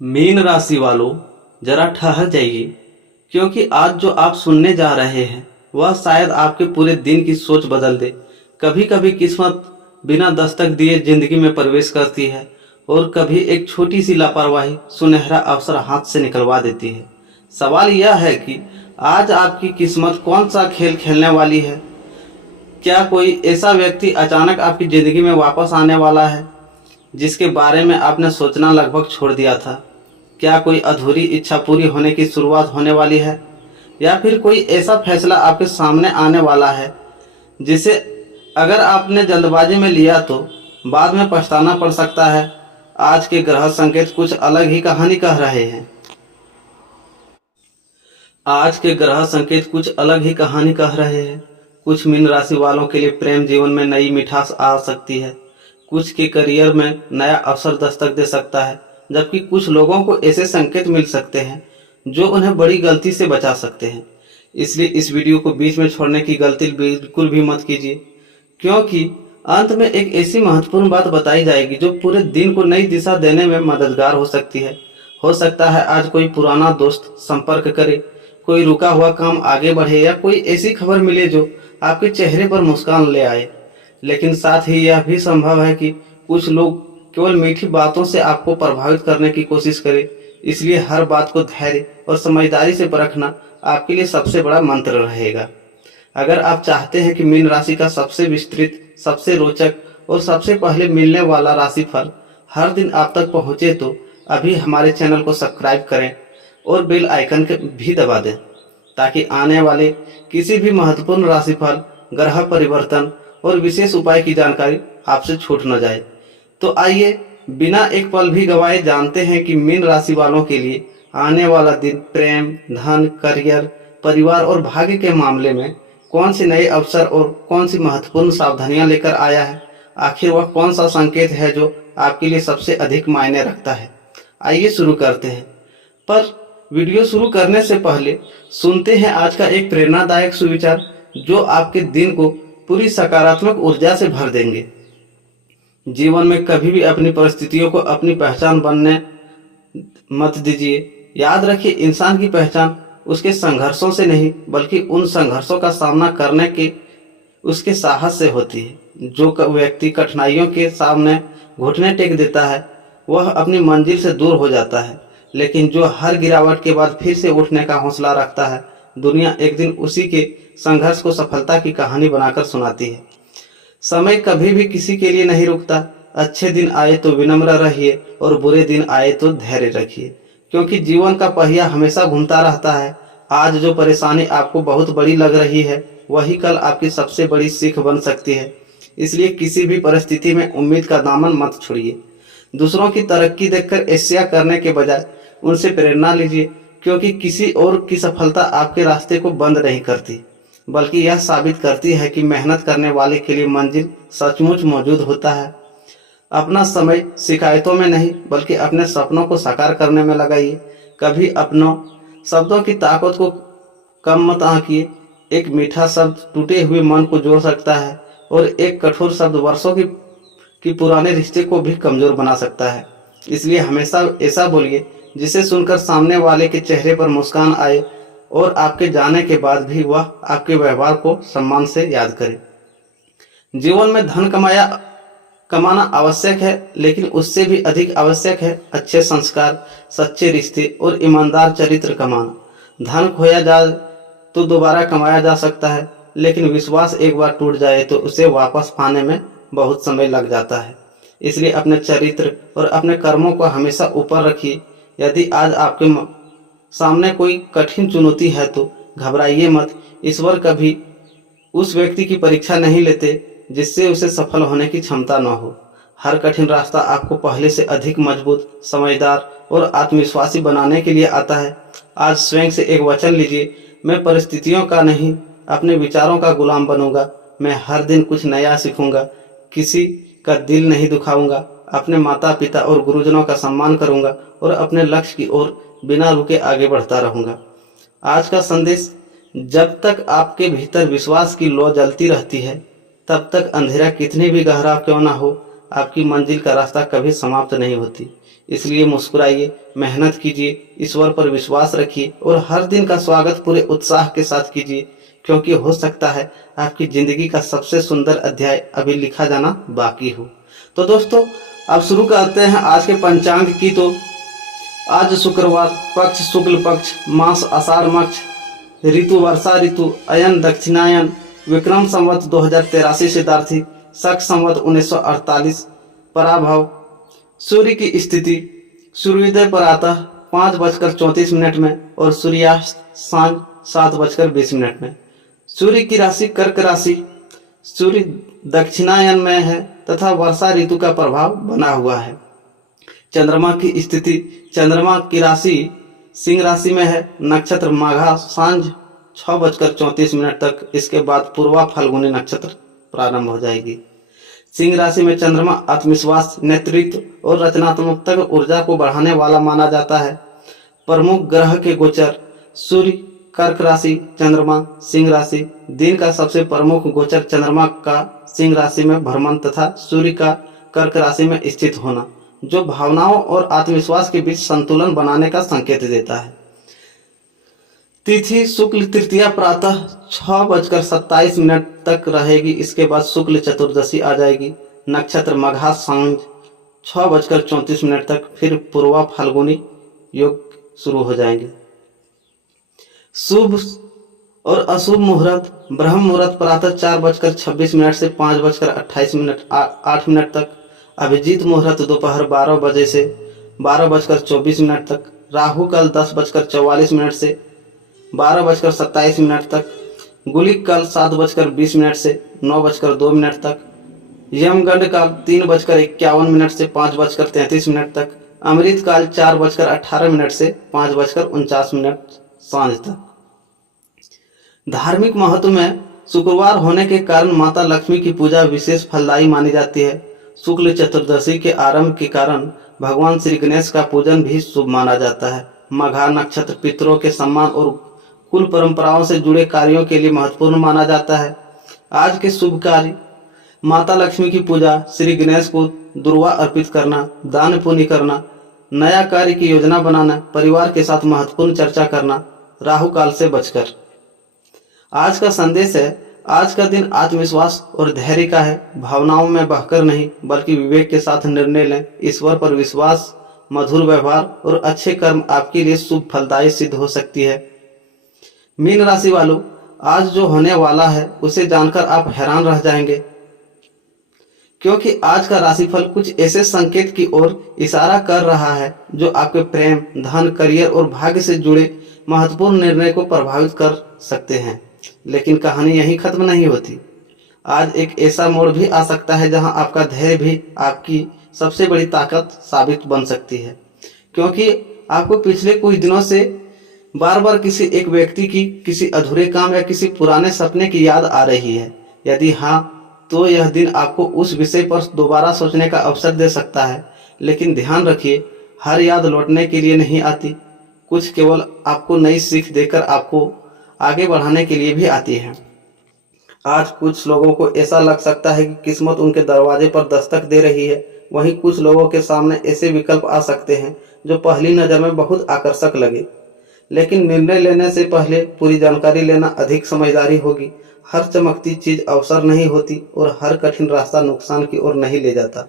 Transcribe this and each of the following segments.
Mean राशि वालों, जरा ठहर जाइए, क्योंकि आज जो आप सुनने जा रहे हैं वह शायद आपके पूरे दिन की सोच बदल दे। कभी कभी किस्मत बिना दस्तक दिए जिंदगी में प्रवेश करती है और कभी एक छोटी सी लापरवाही सुनहरा अवसर हाथ से निकलवा देती है। सवाल यह है कि आज आपकी किस्मत कौन सा खेल खेलने वाली है। क्या कोई ऐसा व्यक्ति अचानक आपकी जिंदगी में वापस आने वाला है जिसके बारे में आपने सोचना लगभग छोड़ दिया था? क्या कोई अधूरी इच्छा पूरी होने की शुरुआत होने वाली है, या फिर कोई ऐसा फैसला आपके सामने आने वाला है जिसे अगर आपने जल्दबाजी में लिया तो बाद में पछताना पड़ सकता है? आज के ग्रह संकेत कुछ अलग ही कहानी कह रहे हैं। आज के ग्रह संकेत कुछ अलग ही कहानी कह रहे हैं। कुछ मीन राशि वालों के लिए प्रेम जीवन में नई मिठास आ सकती है, कुछ के करियर में नया अवसर दस्तक दे सकता है, जबकि कुछ लोगों को ऐसे संकेत मिल सकते हैं जो उन्हें बड़ी गलती से बचा सकते हैं। इसलिए इस वीडियो को बीच में छोड़ने की गलती बिल्कुल भी मत कीजिए, क्योंकि अंत में एक ऐसी महत्वपूर्ण बात बताई जाएगी जो पूरे दिन को नई दिशा देने में मददगार हो सकती है। हो सकता है आज कोई पुराना दोस्त संपर्क करे, कोई रुका हुआ काम आगे बढ़े, या कोई ऐसी खबर मिले जो आपके चेहरे पर मुस्कान ले आए। लेकिन साथ ही यह भी संभव है कि कुछ लोग केवल मीठी बातों से आपको प्रभावित करने की कोशिश करें। इसलिए हर बात को धैर्य और समझदारी से परखना आपके लिए सबसे बड़ा मंत्र रहेगा। अगर आप चाहते हैं कि मीन राशि का सबसे विस्तृत, सबसे रोचक और सबसे पहले मिलने वाला राशिफल हर दिन आप तक पहुंचे तो अभी हमारे चैनल को सब्सक्राइब करें और बेल आइकन के भी दबा दें, ताकि आने वाले किसी भी महत्वपूर्ण राशिफल, ग्रह परिवर्तन और विशेष उपाय की जानकारी आपसे छूट न जाए। तो आइए बिना एक पल भी गवाए जानते हैं कि मीन राशि वालों के लिए आने वाला दिन प्रेम, धन, करियर, परिवार और भाग्य के मामले में कौन से नए अवसर और कौन सी महत्वपूर्ण सावधानियां लेकर आया है। आखिर वह कौन सा संकेत है जो आपके लिए सबसे अधिक मायने रखता है। आइए शुरू करते हैं। पर वीडियो शुरू करने से पहले सुनते हैं आज का एक प्रेरणादायक सुविचार जो आपके दिन को पूरी सकारात्मक ऊर्जा से भर देंगे। जीवन में कभी भी अपनी परिस्थितियों को अपनी पहचान बनने मत दीजिए। याद रखिए, इंसान की पहचान उसके संघर्षों से नहीं बल्कि उन संघर्षों का सामना करने के उसके साहस से होती है। जो व्यक्ति कठिनाइयों के सामने घुटने टेक देता है वह अपनी मंजिल से दूर हो जाता है, लेकिन जो हर गिरावट के बाद फिर से उठने का हौसला रखता है, दुनिया एक दिन उसी के संघर्ष को सफलता की कहानी बनाकर सुनाती है। समय कभी भी किसी के लिए नहीं रुकता। अच्छे दिन आए तो विनम्र रहिए और बुरे दिन आए तो धैर्य रखिए, क्योंकि जीवन का पहिया हमेशा घूमता रहता है। आज जो परेशानी आपको बहुत बड़ी लग रही है वही कल आपकी सबसे बड़ी सीख बन सकती है। इसलिए किसी भी परिस्थिति में उम्मीद का दामन मत छोड़िए। दूसरों की तरक्की देखकर ईर्ष्या करने के बजाय उनसे प्रेरणा लीजिए, क्योंकि किसी और की सफलता आपके रास्ते को बंद नहीं करती, बल्कि यह साबित करती है कि मेहनत करने वाले के लिए मंजिल सचमुच मौजूद होता है। अपना समय शिकायतों में नहीं बल्कि अपने सपनों को साकार करने में लगाइए। कभी अपनों शब्दों की ताकत को कम मत आंकिए। एक मीठा शब्द टूटे हुए मन को जोड़ सकता है और एक कठोर शब्द वर्षों की पुराने रिश्ते को भी कमजोर बना सकता है। इसलिए हमेशा ऐसा बोलिए जिसे सुनकर सामने वाले के चेहरे पर मुस्कान आए और आपके जाने के बाद भी वह आपके व्यवहार को सम्मान से याद करे। जीवन में धन कमाना आवश्यक है, लेकिन उससे भी अधिक आवश्यक है अच्छे संस्कार, सच्चे रिश्ते और ईमानदार चरित्र कमाना। धन खोया जाए तो दोबारा कमाया जा सकता है, लेकिन विश्वास एक बार टूट जाए तो उसे वापस पाने में बहुत समय लग जाता है। इसलिए अपने चरित्र और अपने कर्मों को हमेशा ऊपर रखिए। यदि आज आपके सामने कोई कठिन चुनौती है तो घबराइए मत। ईश्वर कभी उस व्यक्ति की परीक्षा नहीं लेते जिससे उसे सफल होने की क्षमता न हो। हर कठिन रास्ता आपको पहले से अधिक मजबूत, समझदार और आत्मविश्वासी बनाने के लिए आता है। आज स्वयं से एक वचन लीजिए, मैं परिस्थितियों का नहीं अपने विचारों का गुलाम बनूंगा। मैं हर दिन कुछ नया सीखूंगा, किसी का दिल नहीं दुखाऊंगा, अपने माता पिता और गुरुजनों का सम्मान करूंगा और अपने लक्ष्य की ओर बिना रुके आगे बढ़ता रहूंगा। आज का संदेश, जब तक आपके भीतर विश्वास की लौ जलती रहती है तब तक अंधेरा कितनी भी गहरा क्यों ना हो, आपकी मंजिल का रास्ता कभी समाप्त नहीं होती। इसलिए मुस्कुराइए, मेहनत कीजिए, ईश्वर पर विश्वास रखिए और हर दिन का स्वागत पूरे उत्साह के साथ कीजिए, क्योंकि हो सकता है आपकी ज़िंदगी का सबसे सुंदर अध्याय अभी लिखा जाना बाकी हो। तो दोस्तों, अब शुरू करते हैं आज के पंचांग की। तो आज शुक्रवार, पक्ष शुक्ल पक्ष, मास आषाढ़ मास, ऋतु वर्षा ऋतु, अयन दक्षिणायन, विक्रम संवत 2083 सिद्धार्थी, शक संवत 1948, पराभव। सूर्य की स्थिति, सूर्योदय प्रातः 5:34 में और सूर्यास्त सांझ 7:20 में। सूर्य की राशि कर्क राशि, सूर्य दक्षिणायन में है तथा वर्षा ऋतु का प्रभाव बना हुआ है। चंद्रमा की स्थिति, चंद्रमा की राशि सिंह राशि में है, नक्षत्र माघा सांझ 6:34 तक, इसके बाद पूर्वा फाल्गुनी नक्षत्र प्रारंभ हो जाएगी। सिंह राशि में चंद्रमा आत्मविश्वास, नेतृत्व और रचनात्मकता ऊर्जा को बढ़ाने वाला माना जाता है। प्रमुख ग्रह के गोचर, सूर्य कर्क राशि, चंद्रमा सिंह राशि। दिन का सबसे प्रमुख गोचर चंद्रमा का सिंह राशि में भ्रमण तथा सूर्य का कर्क राशि में स्थित होना, जो भावनाओं और आत्मविश्वास के बीच संतुलन बनाने का संकेत देता है। तिथि शुक्ल तृतीया प्रातः 6:27 तक रहेगी, इसके बाद शुक्ल चतुर्दशी आ जाएगी। नक्षत्र मघा सांझ 6:34 तक, फिर पूर्वा फाल्गुनी योग शुरू हो जाएंगे। शुभ और अशुभ मुहूर्त, ब्रह्म मुहूर्त प्रातः 4:26 से 5:28 तक, अभिजीत मुहूर्त दोपहर 12 बजे से 12:24 तक, राहु काल 10:44 से 12:27 तक, गुलिक काल 7:20 से 9:02 तक, यमगंड काल 3:51 से 5:33 तक, अमृत काल 4:18 से 5:49 सांझ तक। धार्मिक महत्व में शुक्रवार होने के कारण माता लक्ष्मी की पूजा विशेष फलदायी मानी जाती है। शुक्ल चतुर्दशी के आरंभ के कारण भगवान श्री गणेश का पूजन भी शुभ माना जाता है। मघा नक्षत्र पितरों के सम्मान और कुल परंपराओं से जुड़े कार्यों के लिए महत्वपूर्ण माना जाता है। आज के शुभ कार्य, माता लक्ष्मी की पूजा, श्री गणेश को दुर्वा अर्पित करना, दान पुण्य करना, नया कार्य की योजना बनाना, परिवार के साथ महत्वपूर्ण चर्चा करना, राहु काल से बचकर। आज का संदेश है, आज का दिन आत्मविश्वास और धैर्य का है। भावनाओं में बहकर नहीं बल्कि विवेक के साथ निर्णय लें। ईश्वर पर विश्वास, मधुर व्यवहार और अच्छे कर्म आपके लिए शुभ फलदायी सिद्ध हो सकती है। मीन राशि वालों, आज जो होने वाला है उसे जानकर आप हैरान रह जाएंगे, क्योंकि आज का राशिफल कुछ ऐसे संकेत की ओर इशारा कर रहा है जो आपके प्रेम, धन, करियर और भाग्य से जुड़े महत्वपूर्ण निर्णय को प्रभावित कर सकते हैं। लेकिन कहानी यहीं खत्म नहीं होती। आज एक ऐसा मोड़ भी आ सकता है जहां आपका धैर्य भी आपकी सबसे बड़ी ताकत साबित बन सकती है, क्योंकि आपको पिछले कुछ दिनों से बार बार किसी एक व्यक्ति की, किसी अधूरे काम या किसी पुराने सपने की याद आ रही है। यदि हाँ, तो यह दिन आपको उस विषय पर दोबारा सोचने का अवसर दे सकता है। लेकिन ध्यान रखिए, हर याद लौटने के लिए नहीं आती, कुछ केवल आपको नई सीख देकर आपको आगे बढ़ाने के लिए भी आती है। आज कुछ लोगों को ऐसा लग सकता है कि किस्मत उनके दरवाजे पर दस्तक दे रही है। वहीं कुछ लोगों के सामने ऐसे विकल्प आ सकते हैं जो पहली नज़र में बहुत आकर्षक लगे, लेकिन निर्णय लेने से पहले पूरी जानकारी लेना अधिक समझदारी होगी। हर चमकती चीज अवसर नहीं होती और हर कठिन रास्ता नुकसान की ओर नहीं ले जाता।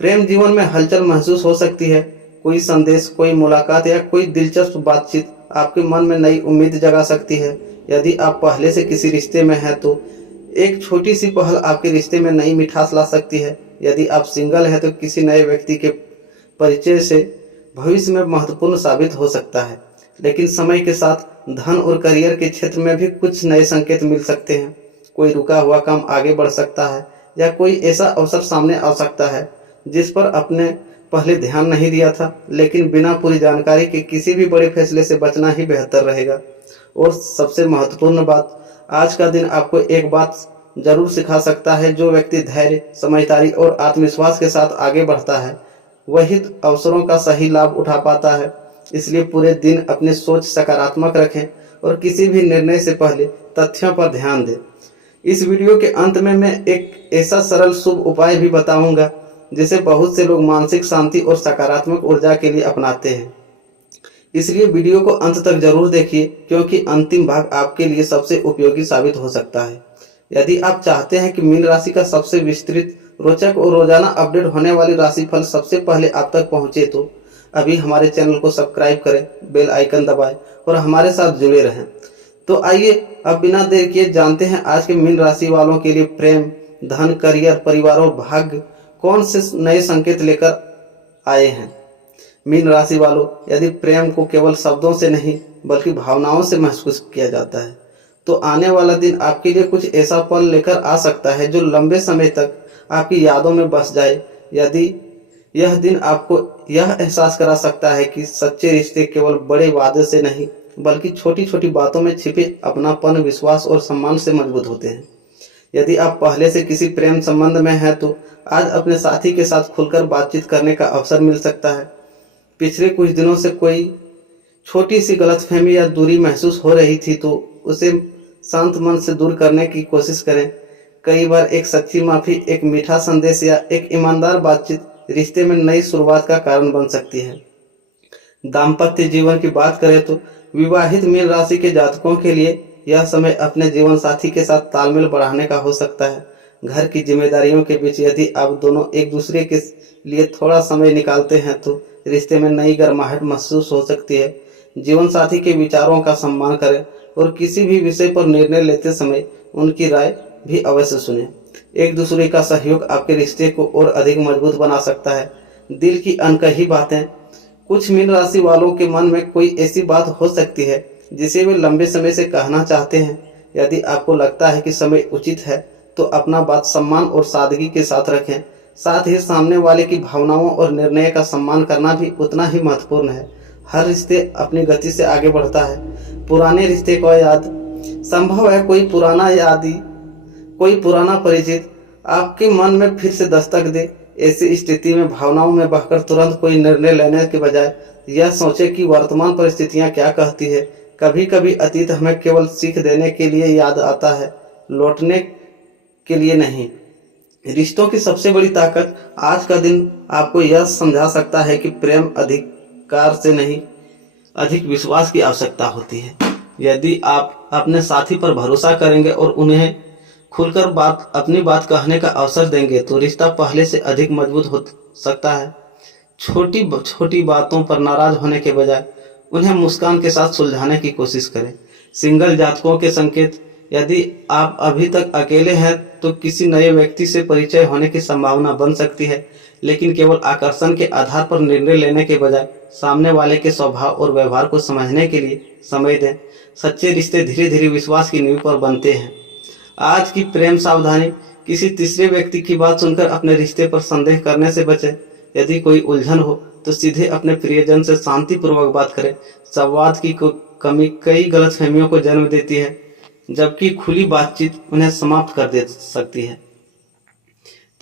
प्रेम जीवन में हलचल महसूस हो सकती है। कोई संदेश, कोई मुलाकात या कोई दिलचस्प बातचीत आपके मन में नई उम्मीद जगा सकती है। यदि आप पहले से किसी रिश्ते में हैं तो एक छोटी सी पहल आपके रिश्ते में नई मिठास ला सकती है। यदि आप सिंगल हैं तो किसी नए व्यक्ति के परिचय से भविष्य में महत्वपूर्ण साबित हो सकता है। लेकिन समय के साथ धन और करियर के क्षेत्र में भी कुछ नए संकेत मिल सकते हैं। कोई रुका हुआ काम आगे बढ़ सकता है या कोई ऐसा अवसर सामने आ सकता है जिस पर आपने पहले ध्यान नहीं दिया था। लेकिन बिना पूरी जानकारी के किसी भी बड़े फैसले से बचना ही बेहतर रहेगा। और सबसे महत्वपूर्ण बात, आज का दिन आपको एक बात जरूर सिखा सकता है। जो व्यक्ति धैर्य, समझदारी और आत्मविश्वास के साथ आगे बढ़ता है वही अवसरों का सही लाभ उठा पाता है। इसलिए पूरे दिन अपनी सोच सकारात्मक रखें और किसी भी निर्णय से पहले तथ्यों पर ध्यान दें। इस वीडियो के अंत में मैं एक ऐसा सरल शुभ उपाय भी बताऊंगा जिसे बहुत से लोग मानसिक शांति और सकारात्मक ऊर्जा के लिए अपनाते हैं। इसलिए वीडियो को अंत तक जरूर देखिए, क्योंकि अंतिम भाग आपके लिए सबसे उपयोगी साबित हो सकता है। यदि आप चाहते हैं कि मीन राशि का सबसे विस्तृत, रोचक और रोजाना अपडेट होने वाली राशिफल सबसे पहले आप तक पहुंचे, तो अभी हमारे चैनल को सब्सक्राइब करें, बेल आइकन दबाएं और हमारे साथ जुड़े रहें। तो आइए अब बिना देर किए जानते हैं आज के मीन राशि वालों के लिए प्रेम, धन, करियर, परिवार और भाग्य कौन से नए संकेत लेकर आए हैं। मीन राशि वालों, यदि प्रेम को केवल शब्दों से नहीं बल्कि भावनाओं से महसूस किया जाता है, तो आने वाला दिन आपके लिए कुछ ऐसा पल लेकर आ सकता है जो लंबे समय तक आपकी यादों में बस जाए। यदि यह दिन आपको यह एहसास करा सकता है कि सच्चे रिश्ते केवल बड़े वादे से नहीं बल्कि छोटी छोटी बातों में छिपे अपनापन, विश्वास और सम्मान से मजबूत होते हैं। यदि आप पहले से किसी प्रेम संबंध में हैं, तो आज अपने साथी के साथ खुलकर बातचीत करने का अवसर मिल सकता है। पिछले कुछ दिनों से कोई छोटी सी गलतफहमी या दूरी महसूस हो रही थी, तो उसे शांत मन से दूर करने की कोशिश करें। कई बार एक सच्ची माफी, एक मीठा संदेश या एक ईमानदार बातचीत रिश्ते में नई शुरुआत का कारण बन सकती है। दाम्पत्य जीवन की बात करें तो विवाहित मीन राशि के जातकों के लिए यह समय अपने जीवन साथी के साथ तालमेल बढ़ाने का हो सकता है। घर की जिम्मेदारियों के बीच यदि आप दोनों एक दूसरे के लिए थोड़ा समय निकालते हैं, तो रिश्ते में नई गर्माहट महसूस हो सकती है। जीवन साथी के विचारों का सम्मान करें और किसी भी विषय पर निर्णय लेते समय उनकी राय भी अवश्य सुनें। एक दूसरे का सहयोग आपके रिश्ते को और अधिक मजबूत बना सकता है। दिल की अनकही बातें, कुछ मीन राशि वालों के मन में कोई ऐसी बात हो सकती है जिसे वे लंबे समय से कहना चाहते हैं। यदि आपको लगता है कि समय उचित है, तो अपना बात सम्मान और सादगी के साथ रखें। साथ ही सामने वाले की भावनाओं और निर्णय का सम्मान करना भी उतना ही महत्वपूर्ण है। हर रिश्ते अपनी गति से आगे बढ़ता है। पुराने रिश्ते को याद, संभव है कोई पुराना परिचित आपके मन में फिर से दस्तक दे। ऐसी स्थिति में भावनाओं में बहकर तुरंत कोई निर्णय लेने के बजाय यह सोचे कि वर्तमान परिस्थितियां क्या कहती है। कभी कभी अतीत हमें केवल सीख देने के लिए याद आता है, लौटने के लिए नहीं। रिश्तों की सबसे बड़ी ताकत, आज का दिन आपको यह समझा सकता है कि प्रेम अधिकार से नहीं, अधिक विश्वास की आवश्यकता होती है। यदि आप अपने साथी पर भरोसा करेंगे और उन्हें खुलकर अपनी बात कहने का अवसर देंगे, तो रिश्ता पहले से अधिक मजबूत हो सकता है। छोटी छोटी बातों पर नाराज होने के बजाय उन्हें मुस्कान के साथ सुलझाने की कोशिश करें। सिंगल जातकों के संकेत, यदि आप अभी तक अकेले हैं, तो किसी नए व्यक्ति से परिचय होने की संभावना बन सकती है, लेकिन केवल आकर्षण के आधार पर निर्णय लेने के बजाय सामने वाले के स्वभाव और व्यवहार को समझने के लिए समय दें। सच्चे रिश्ते धीरे धीरे विश्वास की नींव पर बनते हैं। आज की प्रेम सावधानी, किसी तीसरे व्यक्ति की बात सुनकर अपने रिश्ते पर संदेह करने से बचें। यदि कोई उलझन हो तो सीधे अपने प्रियजन से शांतिपूर्वक बात करें। संवाद की कमी कई गलतफहमियों को जन्म देती है, जबकि खुली बातचीत उन्हें समाप्त कर दे सकती है।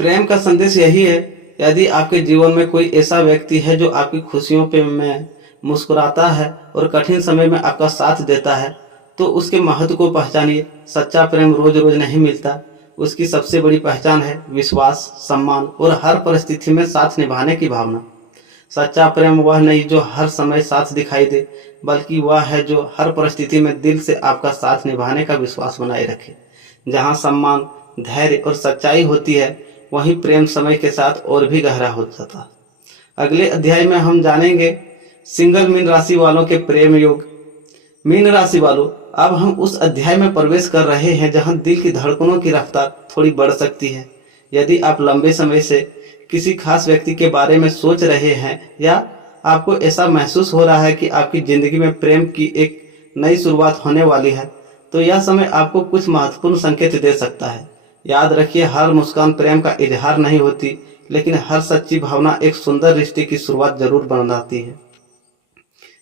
प्रेम का संदेश यही है, यदि आपके जीवन में कोई ऐसा व्यक्ति है जो आपकी खुशियों में मुस्कुराता है और कठिन समय में आपका साथ देता है, तो उसके महत्व को पहचानिए। सच्चा प्रेम रोज रोज नहीं मिलता। उसकी सबसे बड़ी पहचान है विश्वास, सम्मान और हर परिस्थिति में साथ निभाने की भावना। सच्चा प्रेम वह नहीं जो हर समय साथ दिखाई दे, बल्कि वह है जो हर परिस्थिति में दिल से आपका साथ निभाने का विश्वास बनाए रखे। जहाँ सम्मान, धैर्य और सच्चाई होती है, वहीं प्रेम समय के साथ और भी गहरा हो जाता है। अगले अध्याय में हम जानेंगे सिंगल मीन राशि वालों के प्रेम योग। मीन राशि वालों, अब हम उस अध्याय में प्रवेश कर रहे हैं जहां दिल की धड़कनों की रफ्तार थोड़ी बढ़ सकती है। यदि आप लंबे समय से किसी खास व्यक्ति के बारे में सोच रहे हैं या आपको ऐसा महसूस हो रहा है कि आपकी जिंदगी में प्रेम की एक नई शुरुआत होने वाली है, तो यह समय आपको कुछ महत्वपूर्ण संकेत दे सकता है। याद रखिए, हर मुस्कान प्रेम का इजहार नहीं होती, लेकिन हर सच्ची भावना एक सुंदर रिश्ते की शुरुआत जरूर बनाती है।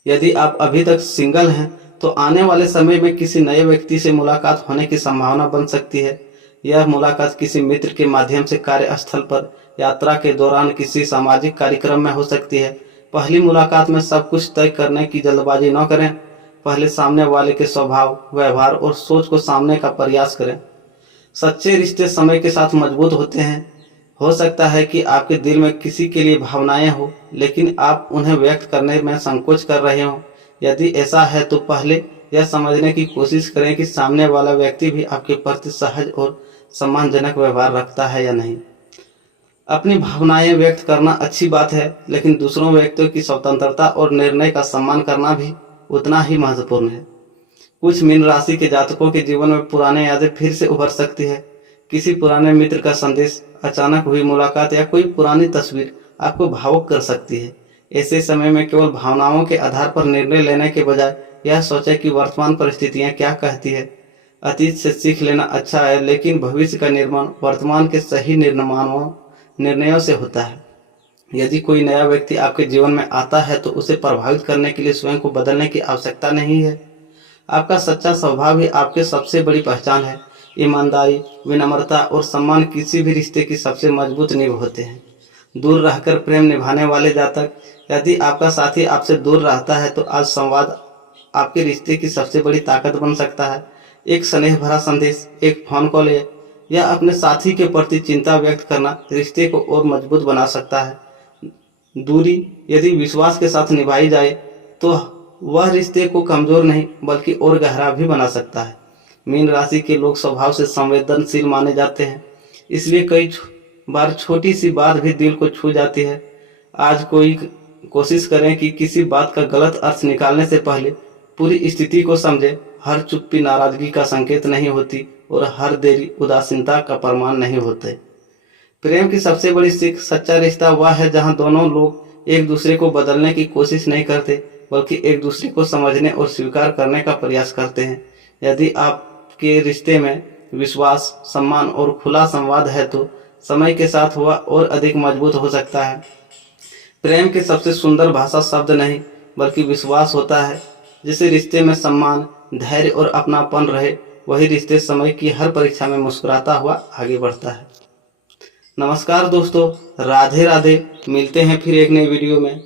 यदि आप अभी तक सिंगल हैं, तो आने वाले समय में किसी नए व्यक्ति से मुलाकात होने की संभावना बन सकती है। यह मुलाकात किसी मित्र के माध्यम से, कार्यस्थल पर, यात्रा के दौरान, किसी सामाजिक कार्यक्रम में हो सकती है। पहली मुलाकात में सब कुछ तय करने की जल्दबाजी न करें। पहले सामने वाले के स्वभाव, व्यवहार और सोच को समझने का प्रयास करें। सच्चे रिश्ते समय के साथ मजबूत हो सकता है कि आपके दिल में किसी के लिए भावनाएं हो, लेकिन आप उन्हें व्यक्त करने में संकोच कर रहे हो। यदि ऐसा है तो पहले यह समझने की कोशिश करें कि सामने वाला व्यक्ति भी आपके प्रति सहज और सम्मानजनक व्यवहार रखता है या नहीं। अपनी भावनाएं व्यक्त करना अच्छी बात है, लेकिन दूसरों व्यक्तियों की स्वतंत्रता और निर्णय का सम्मान करना भी उतना ही महत्वपूर्ण है। कुछ मीन राशि के जातकों के जीवन में पुराने यादें फिर से उभर सकती है। किसी पुराने मित्र का संदेश, अचानक हुई मुलाकात या कोई पुरानी तस्वीर आपको भावुक कर सकती है। ऐसे समय में केवल भावनाओं के आधार पर निर्णय लेने के बजाय यह सोचें कि वर्तमान परिस्थितियां क्या कहती है। अतीत से सीख लेना अच्छा है, लेकिन भविष्य का निर्माण वर्तमान के सही निर्णयों से होता है। यदि कोई नया व्यक्ति आपके जीवन में आता है तो उसे प्रभावित करने के लिए स्वयं को बदलने की आवश्यकता नहीं है। आपका सच्चा स्वभाव ही आपकी सबसे बड़ी पहचान है। ईमानदारी, विनम्रता और सम्मान किसी भी रिश्ते की सबसे मजबूत नींव होते हैं। दूर रहकर प्रेम निभाने वाले जातक, यदि आपका साथी आपसे दूर रहता है तो आज संवाद आपके रिश्ते की सबसे बड़ी ताकत बन सकता है। एक स्नेह भरा संदेश, एक फोन कॉल या अपने साथी के प्रति चिंता व्यक्त करना रिश्ते को और मजबूत बना सकता है। दूरी यदि विश्वास के साथ निभाई जाए तो वह रिश्ते को कमजोर नहीं बल्कि और गहरा भी बना सकता है। मीन राशि के लोग स्वभाव से संवेदनशील माने जाते हैं, इसलिए कई बार छोटी सी बात भी दिल को छू जाती है। आज कोशिश करें कि किसी बात का गलत अर्थ निकालने से पहले पूरी स्थिति को समझें। हर चुप्पी नाराजगी का संकेत नहीं होती और हर देरी उदासीनता का प्रमाण नहीं होते। प्रेम की सबसे बड़ी सीख, सच्चा रिश्ता वह है जहां दोनों लोग एक दूसरे को बदलने की कोशिश नहीं करते बल्कि एक दूसरे को समझने और स्वीकार करने का प्रयास करते हैं। यदि आपके रिश्ते में विश्वास, सम्मान और खुला संवाद है तो समय के साथ वह और अधिक मजबूत हो सकता है। प्रेम की सबसे सुंदर भाषा शब्द नहीं बल्कि विश्वास होता है। जिसे रिश्ते में सम्मान, धैर्य और अपनापन रहे, वही रिश्ते समय की हर परीक्षा में मुस्कुराता हुआ आगे बढ़ता है। नमस्कार दोस्तों, राधे राधे। मिलते हैं फिर एक नई वीडियो में।